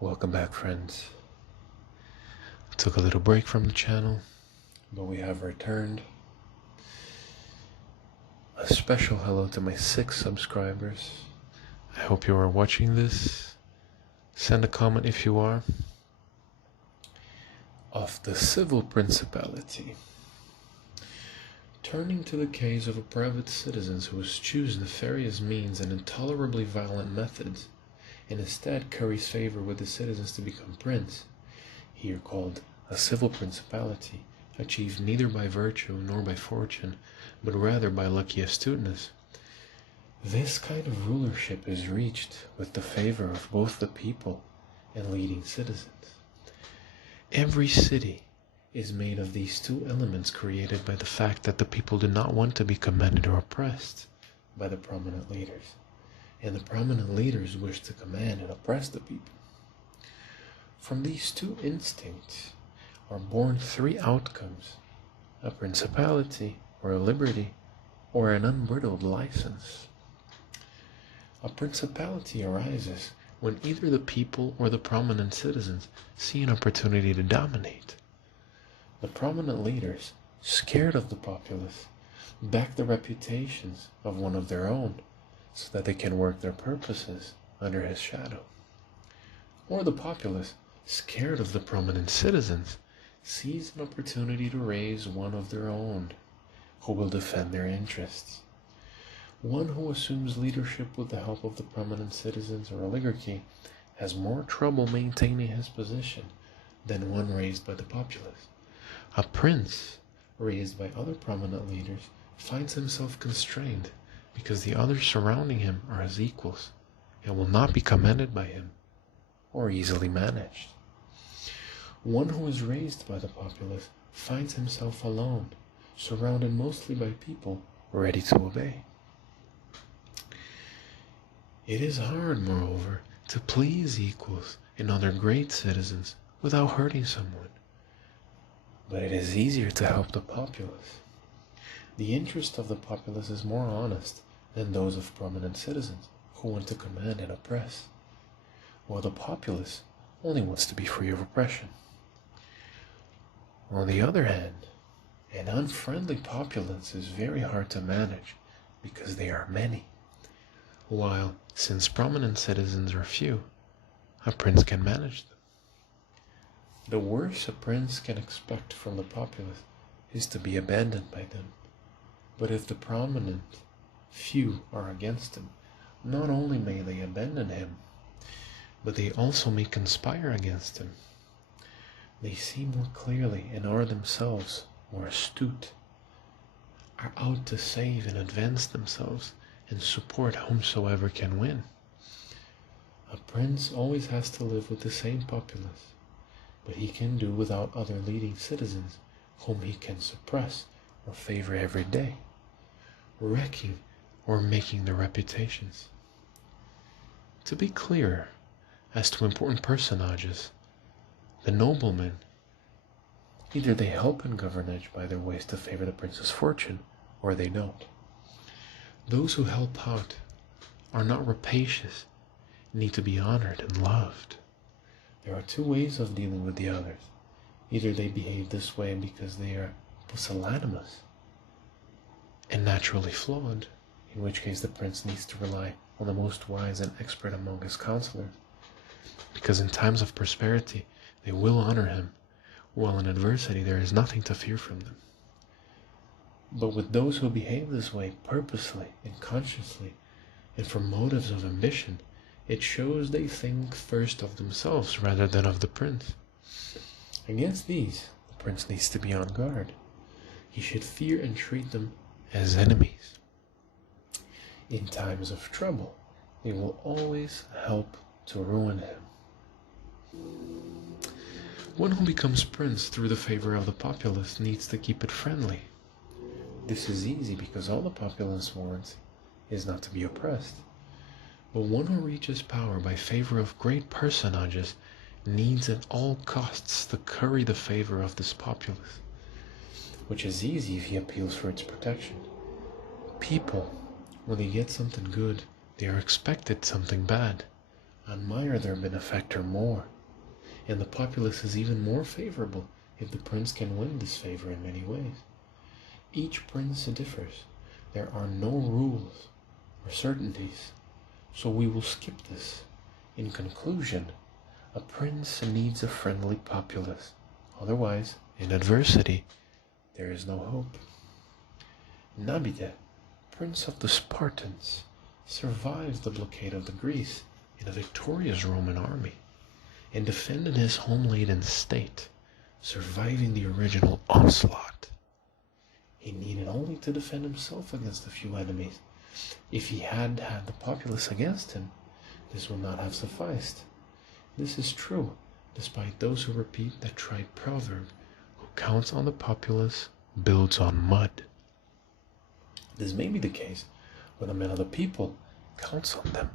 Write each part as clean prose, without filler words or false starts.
Welcome back, friends. Took a little break from the channel, but we have returned. A special hello to my 6 subscribers. I hope you are watching this. Send a comment if you are. Of the civil principality. Turning to the case of a private citizen who eschews nefarious means and intolerably violent methods, and instead curries favor with the citizens to become prince, here called a civil principality, achieved neither by virtue nor by fortune, but rather by lucky astuteness. This kind of rulership is reached with the favor of both the people and leading citizens. Every city is made of these two elements created by the fact that the people do not want to be commanded or oppressed by the prominent leaders, and the prominent leaders wish to command and oppress the people. From these two instincts are born 3 outcomes: a principality, or a liberty, or an unbridled license. A principality arises when either the people or the prominent citizens see an opportunity to dominate. The prominent leaders, scared of the populace, back the reputations of one of their own so that they can work their purposes under his shadow. Or the populace, scared of the prominent citizens, sees an opportunity to raise one of their own who will defend their interests. One who assumes leadership with the help of the prominent citizens or oligarchy has more trouble maintaining his position than one raised by the populace. A prince raised by other prominent leaders finds himself constrained because the others surrounding him are his equals and will not be commanded by him or easily managed. One who is raised by the populace finds himself alone, surrounded mostly by people ready to obey. It is hard, moreover, to please equals and other great citizens without hurting someone, but it is easier to help the populace. The interest of the populace is more honest than those of prominent citizens who want to command and oppress, while the populace only wants to be free of oppression. On the other hand, an unfriendly populace is very hard to manage because they are many, while, since prominent citizens are few, a prince can manage them. The worst a prince can expect from the populace is to be abandoned by them. But if the prominent few are against him, not only may they abandon him, but they also may conspire against him. They see more clearly and are themselves more astute, are out to save and advance themselves and support whomsoever can win. A prince always has to live with the same populace, but he can do without other leading citizens whom he can suppress or favor every day, wrecking or making their reputations. To be clear as to important personages, the noblemen, either they help in governance by their ways to favor the prince's fortune, or they don't. Those who help out are not rapacious, need to be honored and loved. There are 2 ways of dealing with the others. Either they behave this way because they are pusillanimous and naturally flawed, in which case the prince needs to rely on the most wise and expert among his counselors, because in times of prosperity they will honor him, while in adversity there is nothing to fear from them. But with those who behave this way purposely and consciously, and for motives of ambition, it shows they think first of themselves rather than of the prince. Against these, the prince needs to be on guard. He should fear and treat them as enemies. In times of trouble, they will always help to ruin him. One who becomes prince through the favor of the populace needs to keep it friendly. This is easy because all the populace wants is not to be oppressed. But one who reaches power by favor of great personages needs at all costs to curry the favor of this populace, which is easy if he appeals for its protection. People, when they get something good, they are expected something bad, admire their benefactor more, and the populace is even more favorable if the prince can win this favor in many ways. Each prince differs. There are no rules or certainties, so we will skip this. In conclusion, a prince needs a friendly populace. Otherwise, in adversity, there is no hope. Nabida, prince of the Spartans, survived the blockade of the Greece in a victorious Roman army and defended his home-laden state, surviving the original onslaught. He needed only to defend himself against a few enemies. If he had had the populace against him, this would not have sufficed. This is true, despite those who repeat that trite proverb, who counts on the populace builds on mud. This may be the case when a man of the people counts on them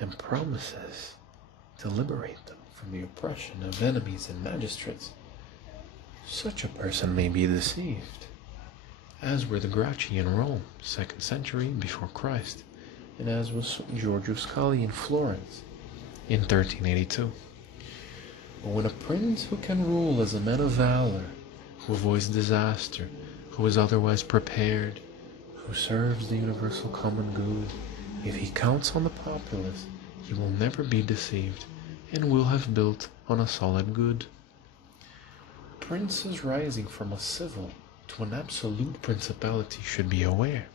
and promises to liberate them from the oppression of enemies and magistrates. Such a person may be deceived, as were the Gracchi in Rome, 2nd century before Christ, and as was Giorgio Scali in Florence in 1382. But when a prince who can rule as a man of valor, who avoids disaster, who is otherwise prepared, who serves the universal common good, if he counts on the populace, he will never be deceived, and will have built on a solid good. Princes rising from a civil to an absolute principality should be aware.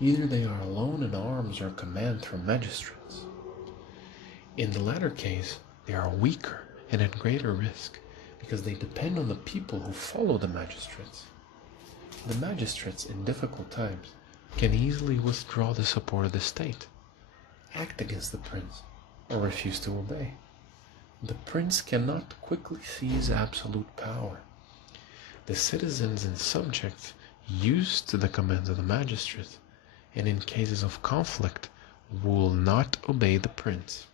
Either they are alone in arms or command through magistrates. In the latter case, they are weaker and at greater risk, because they depend on the people who follow the magistrates. The magistrates, in difficult times, can easily withdraw the support of the state, act against the prince, or refuse to obey. The prince cannot quickly seize absolute power. The citizens and subjects, used to the commands of the magistrates, and in cases of conflict, will not obey the prince.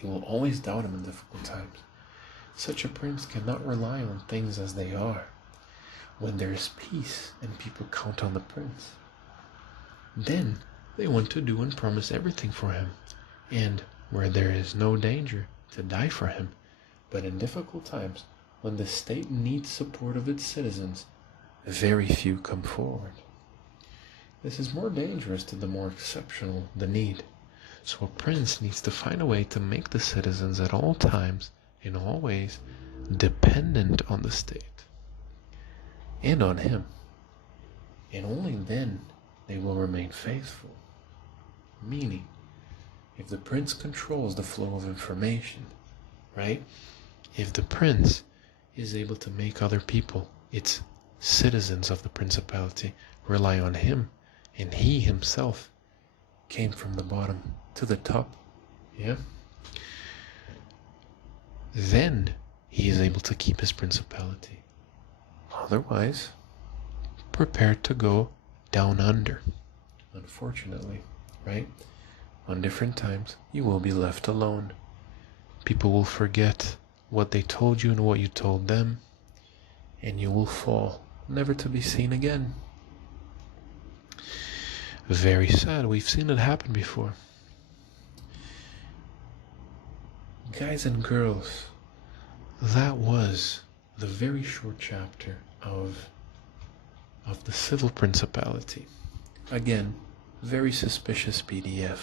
They will always doubt him in difficult times. Such a prince cannot rely on things as they are, when there is peace and people count on the prince. Then they want to do and promise everything for him, and where there is no danger, to die for him. But in difficult times, when the state needs support of its citizens, very few come forward. This is more dangerous to the more exceptional the need. So a prince needs to find a way to make the citizens at all times, in all ways, dependent on the state and on him. And only then they will remain faithful. Meaning, if the prince controls the flow of information, right? If the prince is able to make other people, its citizens of the principality, rely on him, and he himself came from the bottom to the top, yeah? Then he is able to keep his principality. Otherwise, prepare to go down under. Unfortunately, right? On different times, you will be left alone. People will forget what they told you and what you told them, and you will fall, never to be seen again. Very sad. We've seen it happen before. Guys and girls, that was the very short chapter of the civil principality. Again, very suspicious PDF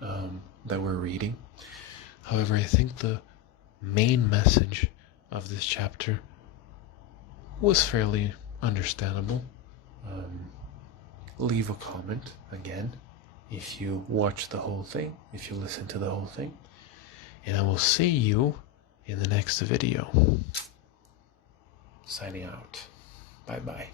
that we're reading. However, I think the main message of this chapter was fairly understandable. Leave a comment again if you watch the whole thing, if you listen to the whole thing, and I will see you in the next video. Signing out. Bye bye.